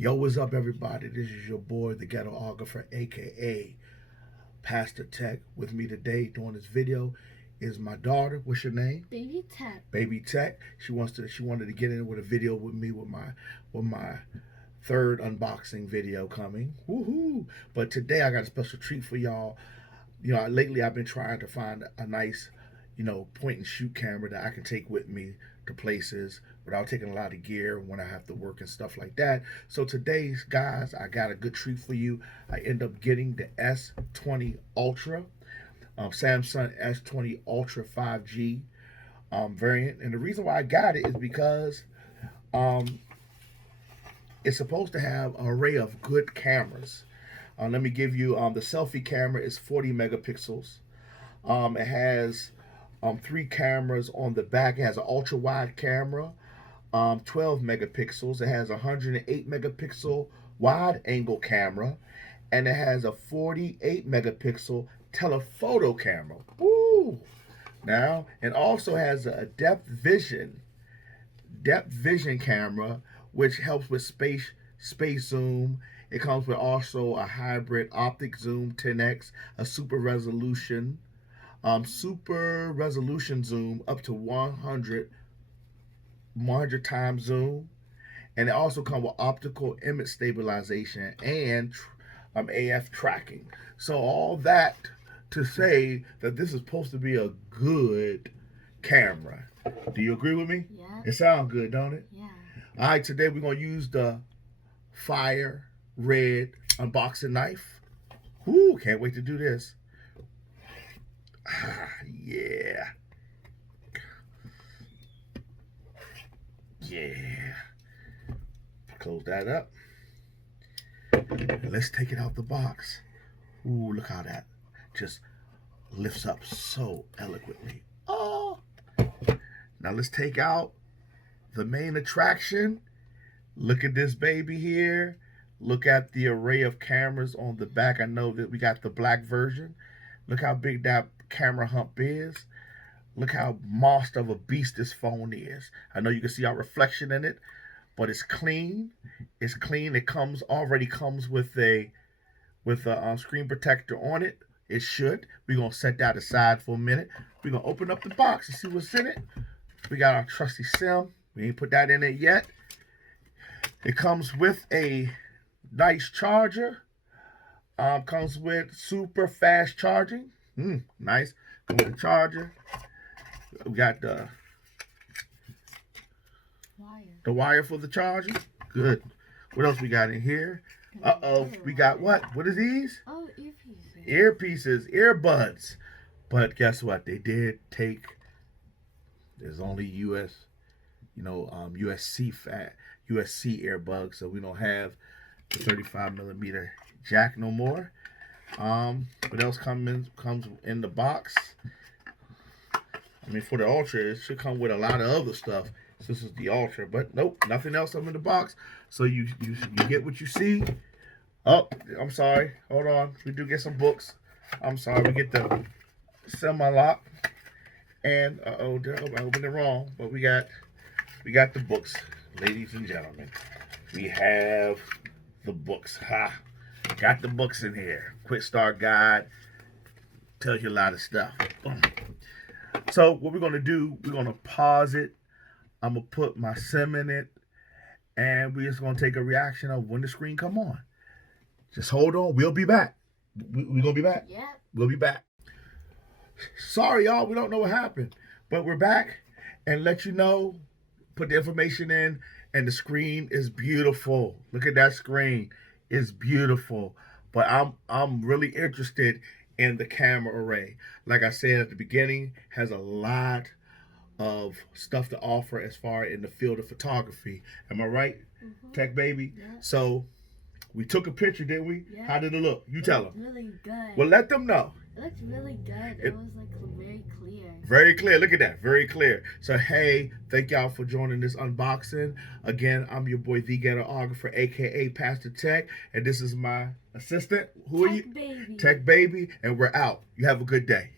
Yo, what's up, everybody? This is your boy, the Ghetographer, aka Pastor Tech. With me today doing this video is my daughter. What's your name? Baby Tech. Baby Tech. She wanted to get in with a video with me with my third unboxing video coming. Woohoo! But today I got a special treat for y'all. You know, lately I've been trying to find a nice, point and shoot camera that I can take with me to places without taking a lot of gear when I have to work and stuff like that. So today, guys, I got a good treat for you. I end up getting the S20 Ultra, Samsung S20 Ultra 5G variant. And the reason why I got it is because it's supposed to have an array of good cameras. Let me give you, the selfie camera is 40 megapixels. It has 3 cameras on the back. It has an ultra wide camera, 12 megapixels. It has a 108 megapixel wide angle camera, and it has a 48 megapixel telephoto camera. Woo! Now, it also has a depth vision camera, which helps with space zoom. It comes with also a hybrid optic zoom 10x, a super resolution zoom up to 100 times zoom, and it also comes with optical image stabilization and AF tracking. So all that to say that this is supposed to be a good camera. Do you agree with me? Yeah. It sounds good, don't it? Yeah. All right, today we're gonna use the fire red unboxing knife. Whoo, can't wait to do this. Yeah. Yeah. Close that up. Let's take it out the box. Ooh, look how that just lifts up so eloquently. Oh. Now let's take out the main attraction. Look at this baby here. Look at the array of cameras on the back. I know that we got the black version. Look how big that camera hump is. Look how monster of a beast this phone is. I know you can see our reflection in it, but it's clean. It's clean. It already comes with a screen protector on it. It should. We're gonna set that aside for a minute. We're gonna open up the box and see what's in it. We got our trusty SIM. We ain't put that in it yet. It comes with a nice charger. Comes with super fast charging. Nice. Comes with a charger. We got the wire for the charger. Good. What else we got in here? We got what? What are these? Oh, earpieces. Earpieces, earbuds. But guess what? They did take. There's only USC earbuds, so we don't have the 35 millimeter jack no more. What else comes in the box? I mean, for the Ultra, it should come with a lot of other stuff. This is the Ultra, but nope, nothing else in the box. So you get what you see. Oh, I'm sorry. Hold on. We do get some books. I'm sorry. We get the semi-lock. And I opened it wrong, but we got the books, ladies and gentlemen. We have the books. Got the books in here. Quick start guide. Tells you a lot of stuff. So what we're gonna do, we're gonna pause it. I'm gonna put my SIM in it, and we're just gonna take a reaction of when the screen come on. Just hold on. We'll be back. We gonna be back? Yeah. We'll be back. Sorry, y'all. We don't know what happened, but we're back and let you know. Put the information in, and the screen is beautiful. Look at that screen. It's beautiful. But I'm really interested in the camera array. Like I said at the beginning, has a lot of stuff to offer as far in the field of photography. Am I right, Tech Baby? Yeah. So we took a picture, didn't we? Yeah. How did it look? You tell them. Really good. Well, let them know. It looked really good. It was like very clear. Very clear. Look at that. Very clear. So, hey, thank y'all for joining this unboxing. Again, I'm your boy, the Ghetographer, a.k.a. Pastor Tech. And this is my assistant. Who are you? Tech Baby. Tech Baby. And we're out. You have a good day.